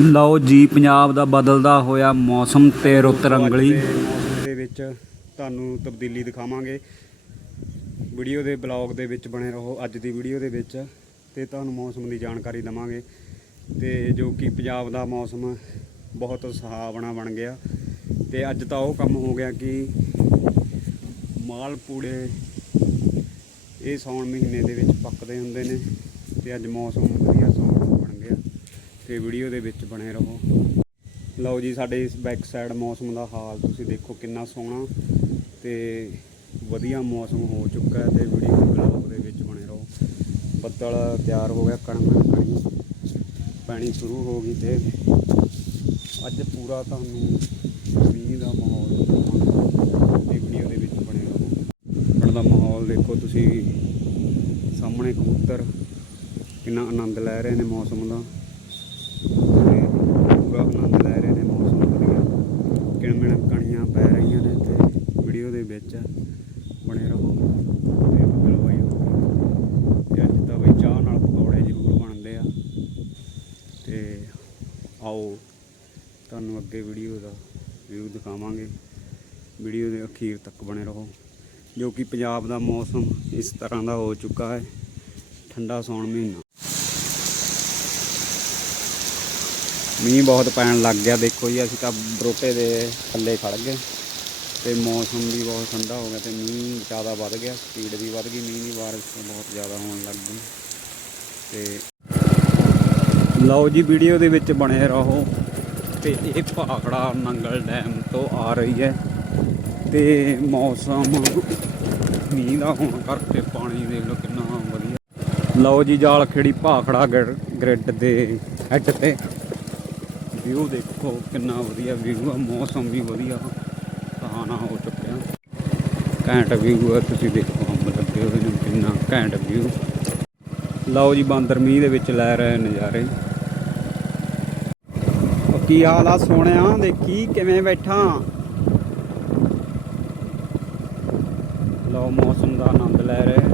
ਲਓ ਜੀ, ਪੰਜਾਬ ਦਾ ਬਦਲਦਾ ਹੋਇਆ ਮੌਸਮ ਤੇ ਰੁੱਤ ਰੰਗਲੀ। ਮੌਸਮ ਦੇ ਵਿੱਚ ਤੁਹਾਨੂੰ ਤਬਦੀਲੀ ਦਿਖਾਵਾਂਗੇ। ਵੀਡੀਓ ਦੇ ਬਲੌਗ ਦੇ ਵਿੱਚ ਬਣੇ ਰਹੋ, ਅੱਜ ਦੀ ਵੀਡੀਓ ਦੇ ਵਿੱਚ, ਤੇ ਤੁਹਾਨੂੰ ਮੌਸਮ ਦੀ ਜਾਣਕਾਰੀ ਦਵਾਂਗੇ। ਤੇ ਜੋ ਕਿ ਪੰਜਾਬ ਦਾ ਮੌਸਮ ਬਹੁਤ ਸੁਹਾਵਣਾ ਬਣ ਗਿਆ। ਤੇ ਅੱਜ ਤਾਂ ਉਹ ਕੰਮ ਹੋ ਗਿਆ ਕਿ ਮਾਲ ਪੂੜੇ ਇਹ ਸੌਣ ਮਹੀਨੇ ਦੇ ਵਿੱਚ ਪੱਕਦੇ ਹੁੰਦੇ ਨੇ, ਤੇ ਅੱਜ ਮੌਸਮ ਵਧੀਆ ਸੌਣ ਤੇ ਵੀਡੀਓ ਦੇ ਵਿੱਚ ਬਣੇ ਰਹੋ। ਲਓ ਜੀ, ਸਾਡੇ ਇਸ ਬੈਕ ਸਾਈਡ ਮੌਸਮ ਦਾ ਹਾਲ ਤੁਸੀਂ ਦੇਖੋ ਕਿੰਨਾ ਸੋਹਣਾ ਤੇ ਵਧੀਆ ਮੌਸਮ ਹੋ ਚੁੱਕਾ ਹੈ ਤੇ ਵੀਡੀਓ ਦੇ ਬਲੌਗ ਦੇ ਵਿੱਚ ਬਣੇ ਰਹੋ। ਬੱਦਲ ਤਿਆਰ ਹੋ ਗਿਆ, ਕਣਕ ਕਣੀ ਪਾਣੀ ਸ਼ੁਰੂ ਹੋ ਗਈ ਤੇ ਅੱਜ ਪੂਰਾ ਤੁਹਾਨੂੰ ਮੀਂਹ ਦਾ ਮਾਹੌਲ ਦਿਖਾਵਾਂਗੇ ਤੇ ਵੀਡੀਓ ਦੇ ਵਿੱਚ ਬਣੇ ਰਹੋ। ਹੁਣ ਦਾ ਮਾਹੌਲ ਦੇਖੋ ਤੁਸੀਂ, ਸਾਹਮਣੇ ਕਬੂਤਰ ਕਿੰਨਾ ਆਨੰਦ ਲੈ ਰਹੇ ਨੇ ਮੌਸਮ ਦਾ। ਤੇ ਪੂਰਾ ਆਨੰਦ ਲੈ ਰਹੇ ਨੇ ਮੌਸਮ ਵਧੀਆ ਕਿਣਮਿਣ ਕਣੀਆਂ ਪੈ ਰਹੀਆਂ ਨੇ ਤੇ ਵੀਡੀਓ ਦੇ ਵਿੱਚ ਬਣੇ ਰਹੋ ਤੇ ਬੱਦਲ ਹੋਈ ਤੇ ਅੱਜ ਤਾਂ ਬਈ ਚਾਹ ਨਾਲ ਪਕੌੜੇ ਜ਼ਰੂਰ ਬਣਦੇ ਆ ਤੇ ਆਓ ਤੁਹਾਨੂੰ ਅੱਗੇ ਵੀਡੀਓ ਦਾ ਵਿਊ ਦਿਖਾਵਾਂਗੇ ਵੀਡੀਓ ਦੇ ਅਖੀਰ ਤੱਕ ਬਣੇ ਰਹੋ ਜੋ ਕਿ ਪੰਜਾਬ ਦਾ ਮੌਸਮ ਇਸ ਤਰ੍ਹਾਂ ਦਾ ਹੋ ਚੁੱਕਾ ਹੈ, ਠੰਡਾ ਸੌਣ ਮਹੀਨਾ। ਮੀਂਹ ਬਹੁਤ ਪੈਣ ਲੱਗ ਗਿਆ, ਦੇਖੋ ਜੀ, ਅਸੀਂ ਤਾਂ ਬਰੋਟੇ ਦੇ ਥੱਲੇ ਖੜ ਗਏ ਤੇ ਮੌਸਮ ਵੀ ਬਹੁਤ ਠੰਡਾ ਹੋ ਗਿਆ ਤੇ ਮੀਂਹ ਜ਼ਿਆਦਾ ਵੱਧ ਗਿਆ, ਸਪੀਡ ਵੀ ਵੱਧ ਗਈ, ਮੀਂਹ ਦੀ ਬਾਰਿਸ਼ ਬਹੁਤ ਜ਼ਿਆਦਾ ਹੋਣ ਲੱਗ ਗਈ ਤੇ ਲਓ ਜੀ, ਵੀਡੀਓ ਦੇ ਵਿੱਚ ਬਣੇ ਰਹੋ ਤੇ ਇਹ ਭਾਖੜਾ ਨੰਗਲ ਡੈਮ ਤੋਂ ਆ ਰਹੀ ਹੈ ਤੇ ਮੌਸਮ ਮੀਂਹ ਦਾ ਹੋਣ ਕਰਕੇ ਪਾਣੀ ਦੇਖ ਲਓ ਕਿੰਨਾ ਵਧੀਆ। ਲਓ ਜੀ ਜਾਲ ਖੇੜੀ ਭਾਖੜਾ ਗ੍ਰਿਡ ਦੇ ਹੈੱਡ ਤੇ ਵਿਊ ਦੇਖੋ ਕਿੰਨਾ ਵਧੀਆ ਵਿਊ ਆ, ਮੌਸਮ ਵੀ ਵਧੀਆ ਸੁਹਾਣਾ ਹੋ ਚੁੱਕਿਆ। ਘੈਂਟ ਵਿਊ ਆ, ਤੁਸੀਂ ਦੇਖੋ ਅੰਬ ਲੱਗੇ ਹੋਏ ਨੇ ਕਿੰਨਾ ਘੈਂਟ ਵਿਊ ਲਓ ਜੀ, ਬਾਂਦਰ ਮੀਂਹ ਦੇ ਵਿੱਚ ਲੈ ਰਹੇ ਨਜ਼ਾਰੇ। ਕੀ ਹਾਲ ਆ ਸੋਹਣਿਆ? ਦੇਖੀ, ਕਿਵੇਂ ਬੈਠਾ? ਲਓ, ਮੌਸਮ ਦਾ ਆਨੰਦ ਲੈ ਰਹੇ।